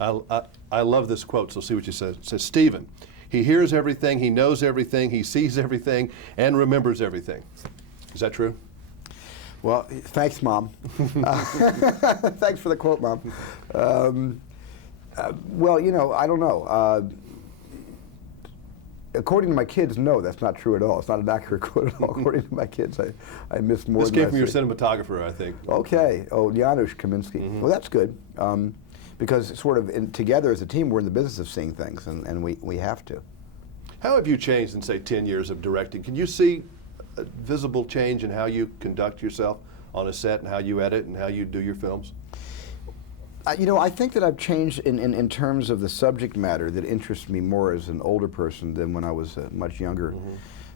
I love this quote, so see what you say. It says, Stephen, he hears everything, he knows everything, he sees everything, and remembers everything. Is that true? Well, thanks, Mom. Thanks for the quote, Mom. Well, you know, I don't know. According to my kids, no, that's not true at all. It's not an accurate quote at all. According to my kids, I missed more. This came from your cinematographer, I think. Okay. Oh, Janusz Kaminski. Mm-hmm. Well, that's good. Because sort of together as a team, we're in the business of seeing things, and we have to. How have you changed in, say, 10 years of directing? Can you see a visible change in how you conduct yourself on a set and how you edit and how you do your films? You know, I think that I've changed in terms of the subject matter that interests me more as an older person than when I was a much younger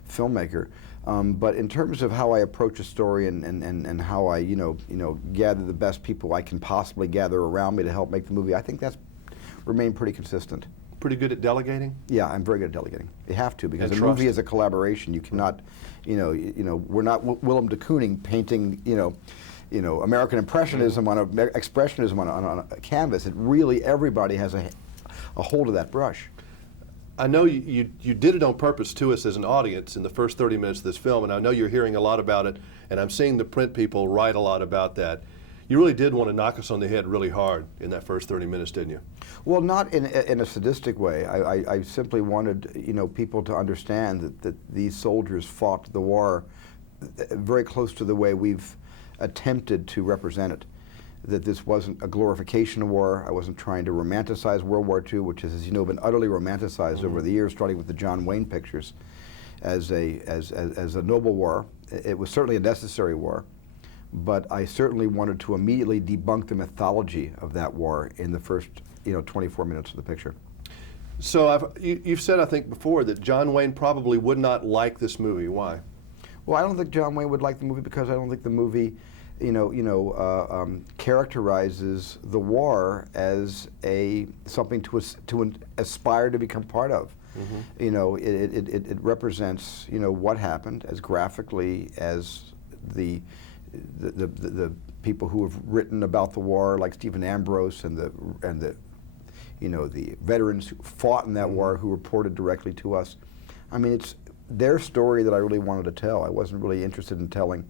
filmmaker. But in terms of how I approach a story and how I, you know, gather the best people I can possibly gather around me to help make the movie, I think that's remained pretty consistent. Pretty good at delegating? Yeah, I'm very good at delegating. You have to, because And a movie is a collaboration. You cannot, you know, we're not Willem de Kooning painting, you know, American Impressionism on expressionism on a canvas. It really, everybody has a hold of that brush. I know you did it on purpose to us as an audience in the first 30 minutes of this film, and I know you're hearing a lot about it, and I'm seeing the print people write a lot about that. You really did want to knock us on the head really hard in that first 30 minutes, didn't you? Well, not in a sadistic way. I simply wanted, you know, people to understand that these soldiers fought the war very close to the way we've attempted to represent it. That this wasn't a glorification of war. I wasn't trying to romanticize World War II, which has, as you know, been utterly romanticized over the years, starting with the John Wayne pictures, as a noble war. It was certainly a necessary war, but I certainly wanted to immediately debunk the mythology of that war in the first, you know, 24 minutes of the picture. So you've said, I think, before that John Wayne probably would not like this movie. Why? Well, I don't think John Wayne would like the movie because I don't think the movie, characterizes the war as something to aspire to become part of. You know, it represents, you know, what happened as graphically as the people who have written about the war, like Stephen Ambrose and the you know, the veterans who fought in that war who reported directly to us. I mean, it's their story that I really wanted to tell. I wasn't really interested in telling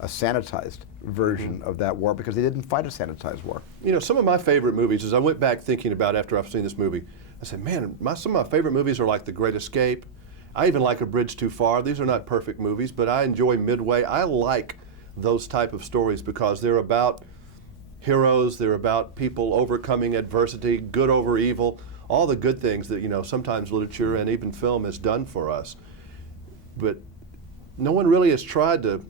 a sanitized version of that war because they didn't fight a sanitized war. You know, some of my favorite movies, as I went back thinking about after I've seen this movie, I said, man, some of my favorite movies are like The Great Escape. I even like A Bridge Too Far. These are not perfect movies, but I enjoy Midway. I like those type of stories because they're about heroes, they're about people overcoming adversity, good over evil, all the good things that, you know, sometimes literature and even film has done for us. But no one really has tried to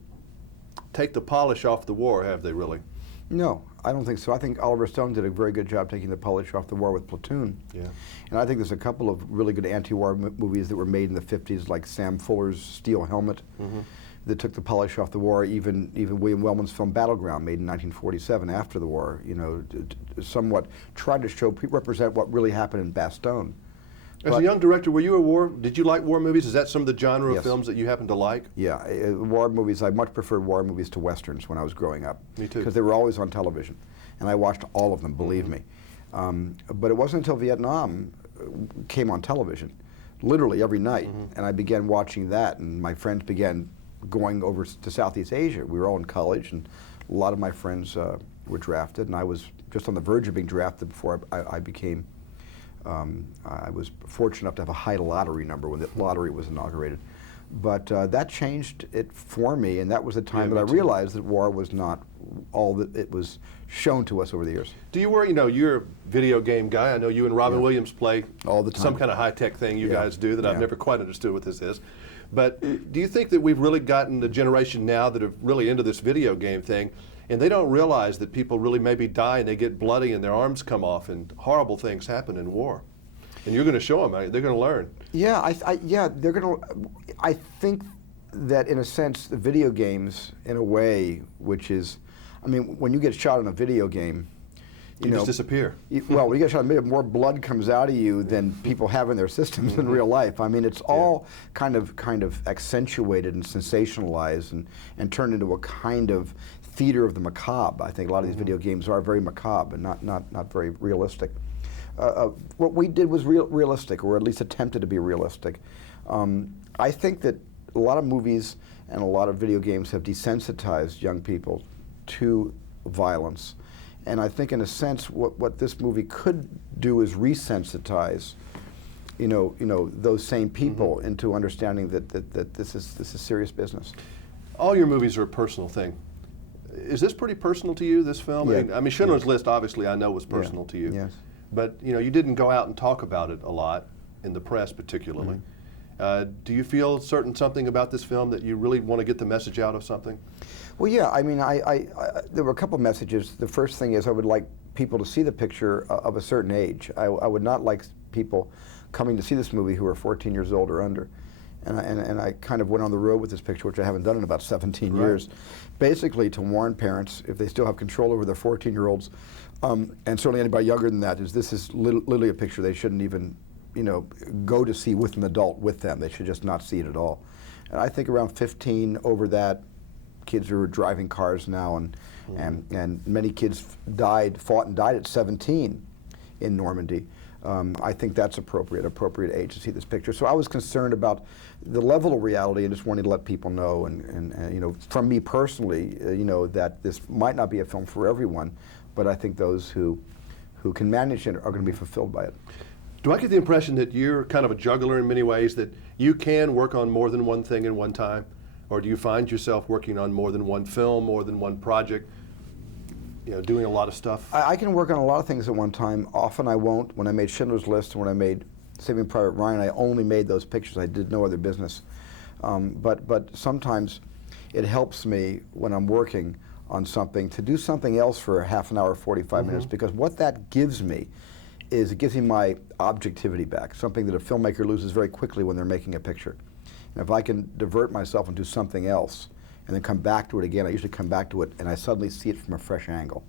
take the polish off the war, have they really? No, I don't think so. I think Oliver Stone did a very good job taking the polish off the war with Platoon. Yeah. And I think there's a couple of really good anti-war movies that were made in the 50s, like Sam Fuller's Steel Helmet, that took the polish off the war. Even William Wellman's film Battleground, made in 1947 after the war, you know, somewhat tried to represent what really happened in Bastogne. As a young director, did you like war movies? Is that some of the genre Yes. of films that you happen to like? Yeah, war movies, I much preferred war movies to Westerns when I was growing up. Me too. Because they were always on television. And I watched all of them, believe me. But it wasn't until Vietnam came on television, literally every night. And I began watching that, and my friends began going over to Southeast Asia. We were all in college, and a lot of my friends were drafted, and I was just on the verge of being drafted before I became I was fortunate enough to have a high lottery number when the lottery was inaugurated. But that changed it for me, and that was the time that I realized that war was not all that it was shown to us over the years. Do you worry, you know, you're a video game guy. I know you and Robin Williams play all the time. Some kind of high-tech thing you guys do that I've never quite understood what this is. But do you think that we've really gotten the generation now that are really into this video game thing, and they don't realize that people really maybe die and they get bloody and their arms come off and horrible things happen in war? And you're going to show them, they're going to learn. Yeah, they're going to. I think that in a sense, the video games, in a way, which is, I mean, when you get shot in a video game, you just disappear. Well, when you get shot in a video, more blood comes out of you than people have in their systems in real life. I mean, it's all kind of accentuated and sensationalized and turned into a kind of theater of the macabre. I think a lot of these video games are very macabre and not very realistic. what we did was realistic, or at least attempted to be realistic. I think that a lot of movies and a lot of video games have desensitized young people to violence. And I think in a sense what this movie could do is resensitize those same people into understanding that this is serious business. All your movies are a personal thing. Is this pretty personal to you, this film? Yeah. I mean Schindler's List obviously I know was personal to you. Yes. But you didn't go out and talk about it a lot, in the press particularly. Do you feel something about this film that you really want to get the message out of something? Well, yeah, I mean, there were a couple messages. The first thing is I would like people to see the picture of a certain age. I would not like people coming to see this movie who are 14 years old or under. And I kind of went on the road with this picture, which I haven't done in about 17 years, basically to warn parents, if they still have control over their 14-year-olds, and certainly anybody younger than that, this is literally a picture they shouldn't even go to see with an adult with them. They should just not see it at all. And I think around 15 over that, kids are driving cars now, and many kids fought and died at 17 in Normandy. I think that's appropriate age to see this picture. So I was concerned about the level of reality and just wanted to let people know, and from me personally, that this might not be a film for everyone, but I think those who can manage it are going to be fulfilled by it. Do I get the impression that you're kind of a juggler in many ways, that you can work on more than one thing at one time? Or do you find yourself working on more than one film, more than one project, doing a lot of stuff? I can work on a lot of things at one time. Often I won't. When I made Schindler's List and when I made Saving Private Ryan, I only made those pictures. I did no other business. But sometimes it helps me when I'm working on something to do something else for a half an hour, 45 minutes, because what that gives me is it gives me my objectivity back, something that a filmmaker loses very quickly when they're making a picture. And if I can divert myself and do something else and then come back to it again, I usually come back to it and I suddenly see it from a fresh angle.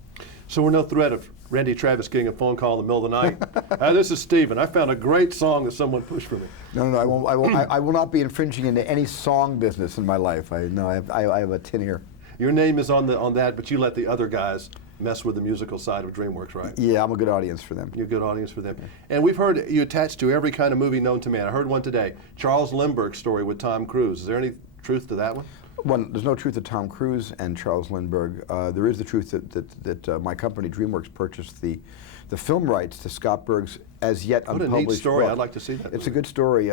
So we're no threat of Randy Travis getting a phone call in the middle of the night. Hi, this is Stephen. I found a great song that someone pushed for me. No, I will not be infringing into any song business in my life. I have a tin ear. Your name is on that, but you let the other guys mess with the musical side of DreamWorks, right? Yeah, I'm a good audience for them. You're a good audience for them. Yeah. And we've heard you attached to every kind of movie known to man. I heard one today, Charles Lindbergh's story with Tom Cruise. Is there any truth to that one? Well, there's no truth to Tom Cruise and Charles Lindbergh. There is the truth that my company, DreamWorks, purchased the film rights to Scott Berg's as yet unpublished What a neat story. book. I'd like to see that. It's a good story,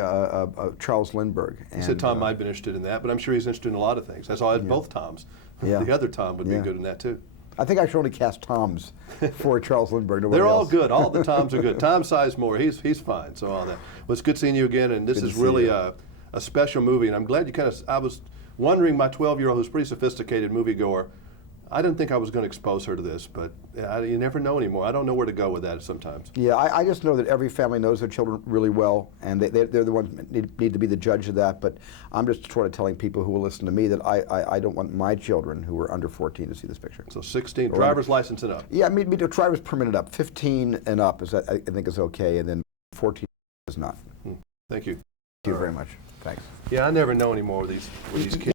Charles Lindbergh. He said Tom might be interested in that, but I'm sure he's interested in a lot of things. That's all. I had both Toms. Yeah. The other Tom would be good in that too. I think I should only cast Toms for Charles Lindbergh. They're all good. All the Toms are good. Tom Sizemore, he's fine. So all that. Well, it's good seeing you again, and this is really a special movie. And I'm glad you I was wondering, my 12-year-old, who's a pretty sophisticated moviegoer, I didn't think I was going to expose her to this, but you never know anymore. I don't know where to go with that sometimes. Yeah, I just know that every family knows their children really well, and they're the ones that need to be the judge of that. But I'm just sort of telling people who will listen to me that I don't want my children who are under 14 to see this picture. So 16, driver's license and up. Yeah, I mean, the driver's permitted up. 15 and up is, I think, is okay, and then 14 is not. Thank you. Thank you very much. Thanks. Yeah, I never know anymore with these kids.